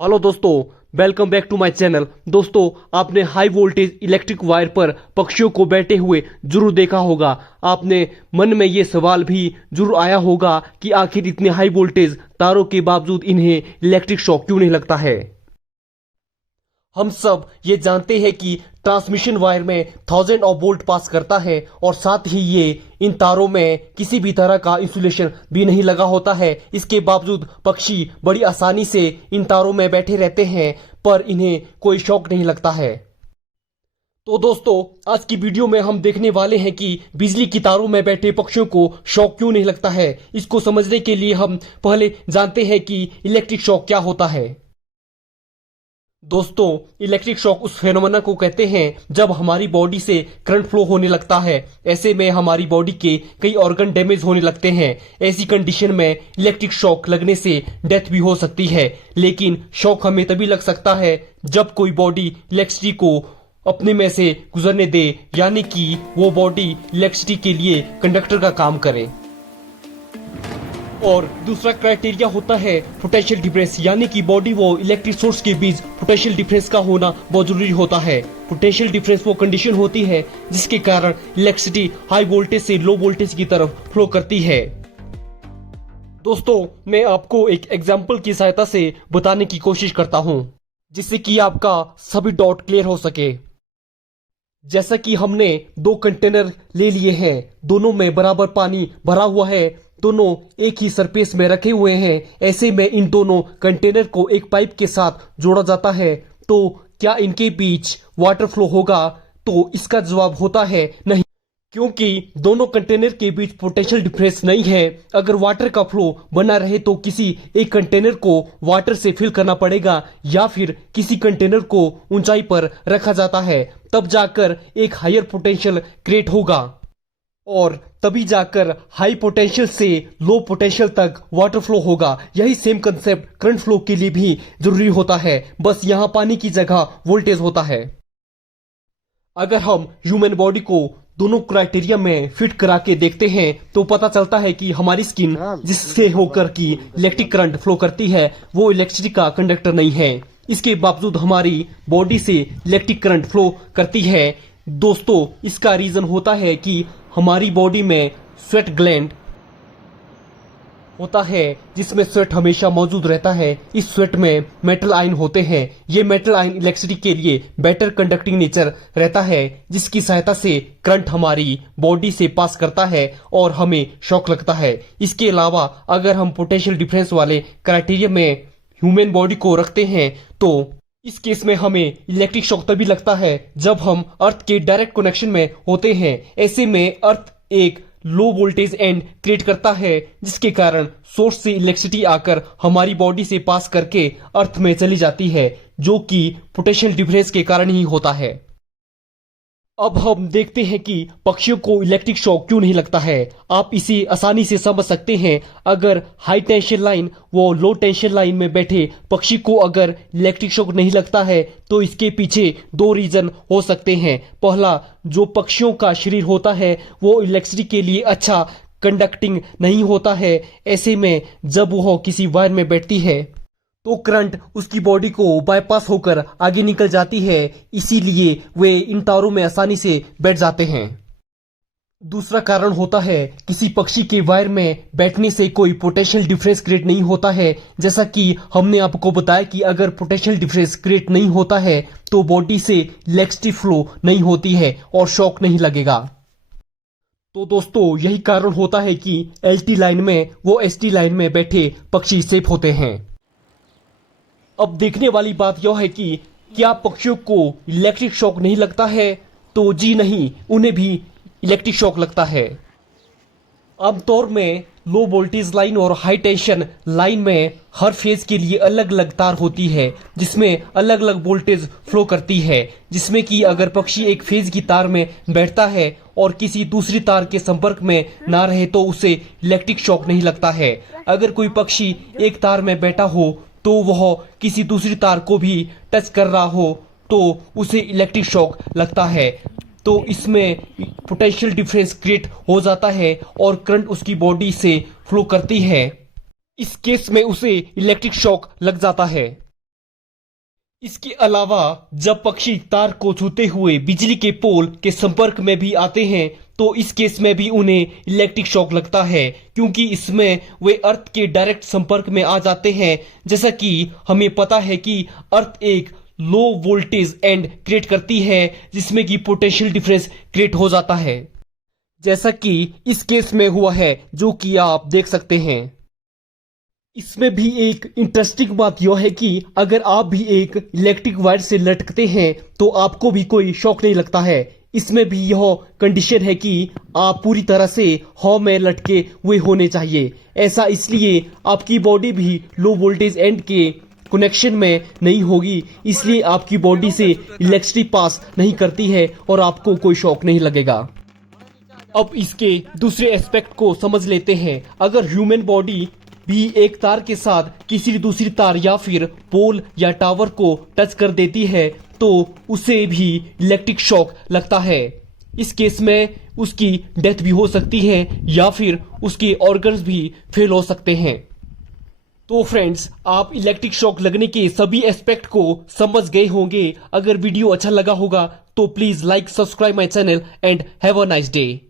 Hello दोस्तों, welcome back to my channel. दोस्तों, आपने हाई वोल्टेज इलेक्ट्रिक वायर पर पक्षियों को बैठे हुए जरूर देखा होगा। आपने मन में ये सवाल भी जरूर आया होगा कि आखिर इतने हाई वोल्टेज तारों के बावजूद इन्हें इलेक्ट्रिक शॉक क्यों नहीं लगता है। हम सब ये जानते हैं कि ट्रांसमिशन वायर में 1000 ऑफ वोल्ट पास करता है और साथ ही ये इन तारों में किसी भी तरह का इंसुलेशन भी नहीं लगा होता है। इसके बावजूद पक्षी बड़ी आसानी से इन तारों में बैठे रहते हैं पर इन्हें कोई शॉक नहीं लगता है। तो दोस्तों, आज की वीडियो में हम देखने वाले हैं कि बिजली की तारों में बैठे पक्षियों को शॉक क्यों नहीं लगता है। इसको समझने के लिए हम पहले जानते हैं कि इलेक्ट्रिक शॉक क्या होता है। दोस्तों, इलेक्ट्रिक शॉक उस फेनोमेना को कहते हैं जब हमारी बॉडी से करंट फ्लो होने लगता है। ऐसे में हमारी बॉडी के कई ऑर्गन डैमेज होने लगते हैं। ऐसी कंडीशन में इलेक्ट्रिक शॉक लगने से डेथ भी हो सकती है। लेकिन शॉक हमें तभी लग सकता है जब कोई बॉडी इलेक्ट्रिसिटी को अपने में से गुजरने दे, यानी कि वो बॉडी इलेक्ट्रिसिटी के लिए कंडक्टर का काम करे। और दूसरा क्राइटेरिया होता है पोटेंशियल डिफरेंस, यानी कि बॉडी वो इलेक्ट्रिक सोर्स के बीच पोटेंशियल डिफरेंस का होना बहुत जरूरी होता है। पोटेंशियल डिफरेंस वो कंडीशन होती है जिसके कारण इलेक्ट्रिसिटी हाई वोल्टेज से लो वोल्टेज की तरफ फ्लो करती है। दोस्तों, मैं आपको एक एग्जांपल की सहायता से बताने की कोशिश करता हूं जिससे कि आपका सभी डाउट क्लियर हो सके। जैसा कि हमने दो कंटेनर ले लिए हैं, दोनों में बराबर पानी भरा हुआ है, दोनों एक ही सरफेस में रखे हुए हैं। ऐसे में इन दोनों कंटेनर को एक पाइप के साथ जोड़ा जाता है, तो क्या इनके बीच वाटर फ्लो होगा? तो इसका जवाब होता है नहीं, क्योंकि दोनों कंटेनर के बीच पोटेंशियल डिफरेंस नहीं है। अगर वाटर का फ्लो बना रहे तो किसी एक कंटेनर को वाटर से फिल करना पड़ेगा या फिर किसी कंटेनर को ऊंचाई पर रखा जाता है, तब जाकर एक हायर पोटेंशियल क्रिएट होगा और तभी जाकर हाई पोटेंशियल से लो पोटेंशियल तक वाटर फ्लो होगा। यही सेम कंसेप्ट करंट फ्लो के लिए भी जरूरी होता है, बस यहाँ पानी की जगह वोल्टेज होता है। अगर हम ह्यूमन बॉडी को दोनों क्राइटेरिया में फिट करा के देखते हैं तो पता चलता है कि हमारी स्किन जिससे होकर की इलेक्ट्रिक करंट फ्लो करती है वो इलेक्ट्रिसिटी का कंडक्टर नहीं है। इसके बावजूद हमारी बॉडी से इलेक्ट्रिक करंट फ्लो करती है। दोस्तों, इसका रीजन होता है कि हमारी बॉडी में स्वेट ग्लैंड होता है जिसमें स्वेट हमेशा मौजूद रहता है। इस स्वेट में मेटल आयन होते हैं। ये मेटल आयन इलेक्ट्रिसिटी के लिए बेटर कंडक्टिंग नेचर रहता है, जिसकी सहायता से करंट हमारी बॉडी से पास करता है और हमें शॉक लगता है। इसके अलावा अगर हम पोटेंशियल डिफरेंस वाले क्राइटेरिया में ह्यूमन बॉडी को रखते हैं तो इस केस में हमें इलेक्ट्रिक शॉक तभी लगता है जब हम अर्थ के डायरेक्ट कनेक्शन में होते हैं। ऐसे में अर्थ एक लो वोल्टेज एंड क्रिएट करता है जिसके कारण सोर्स से इलेक्ट्रिसिटी आकर हमारी बॉडी से पास करके अर्थ में चली जाती है, जो कि पोटेंशियल डिफरेंस के कारण ही होता है। अब हम देखते हैं कि पक्षियों को इलेक्ट्रिक शॉक क्यों नहीं लगता है। आप इसे आसानी से समझ सकते हैं। अगर हाई टेंशन लाइन वो लो टेंशन लाइन में बैठे पक्षी को अगर इलेक्ट्रिक शॉक नहीं लगता है तो इसके पीछे दो रीजन हो सकते हैं। पहला, जो पक्षियों का शरीर होता है वो इलेक्ट्रिसिटी के लिए अच्छा कंडक्टिंग नहीं होता है। ऐसे में जब वो किसी वायर में बैठती है तो करंट उसकी बॉडी को बाईपास होकर आगे निकल जाती है, इसीलिए वे इन तारों में आसानी से बैठ जाते हैं। दूसरा कारण होता है किसी पक्षी के वायर में बैठने से कोई पोटेंशियल डिफरेंस क्रिएट नहीं होता है। जैसा कि हमने आपको बताया कि अगर पोटेंशियल डिफरेंस क्रिएट नहीं होता है तो बॉडी से इलेक्ट्रिसिटी फ्लो नहीं होती है और शॉक नहीं लगेगा। तो दोस्तों, यही कारण होता है कि एलटी लाइन में वो एसटी लाइन में बैठे पक्षी सेफ होते हैं। अब देखने वाली बात यह है कि क्या पक्षियों को इलेक्ट्रिक शॉक नहीं लगता है? तो जी नहीं, उन्हें भी इलेक्ट्रिक शॉक लगता है। आमतौर में लो वोल्टेज लाइन और हाई टेंशन लाइन में हर फेज के लिए अलग अलग तार होती है जिसमें अलग अलग वोल्टेज फ्लो करती है, जिसमें कि अगर पक्षी एक फेज की तार में बैठता है और किसी दूसरी तार के संपर्क में ना रहे तो उसे इलेक्ट्रिक शॉक नहीं लगता है। अगर कोई पक्षी एक तार में बैठा हो तो वह किसी दूसरी तार को भी टच कर रहा हो तो उसे इलेक्ट्रिक शॉक लगता है। तो इसमें पोटेंशियल डिफरेंस क्रिएट हो जाता है और करंट उसकी बॉडी से फ्लो करती है। इस केस में उसे इलेक्ट्रिक शॉक लग जाता है। इसके अलावा जब पक्षी तार को छूते हुए बिजली के पोल के संपर्क में भी आते हैं तो इस केस में भी उन्हें इलेक्ट्रिक शॉक लगता है, क्योंकि इसमें वे अर्थ के डायरेक्ट संपर्क में आ जाते हैं। जैसा कि हमें पता है कि अर्थ एक लो वोल्टेज एंड क्रिएट करती है जिसमें कि पोटेंशियल डिफरेंस क्रिएट हो जाता है, जैसा कि इस केस में हुआ है जो कि आप देख सकते हैं। इसमें भी एक इंटरेस्टिंग बात यह है कि अगर आप भी एक इलेक्ट्रिक वायर से लटकते हैं तो आपको भी कोई शॉक नहीं लगता है। इसमें भी यह कंडीशन है कि आप पूरी तरह से हवा में लटके हुए होने चाहिए। ऐसा इसलिए आपकी बॉडी भी लो वोल्टेज एंड के कनेक्शन में नहीं होगी, इसलिए आपकी बॉडी से इलेक्ट्रिसिटी पास नहीं करती है और आपको कोई शॉक नहीं लगेगा। अब इसके दूसरे एस्पेक्ट को समझ लेते हैं। अगर ह्यूमन बॉडी भी एक तार के साथ किसी दूसरी तार या फिर पोल या टावर को टच कर देती है तो उसे भी इलेक्ट्रिक शॉक लगता है। इस केस में उसकी डेथ भी हो सकती है या फिर उसके ऑर्गन्स भी फेल हो सकते हैं। तो फ्रेंड्स, आप इलेक्ट्रिक शॉक लगने के सभी एस्पेक्ट को समझ गए होंगे। अगर वीडियो अच्छा लगा होगा तो please like, subscribe my channel and have a nice day.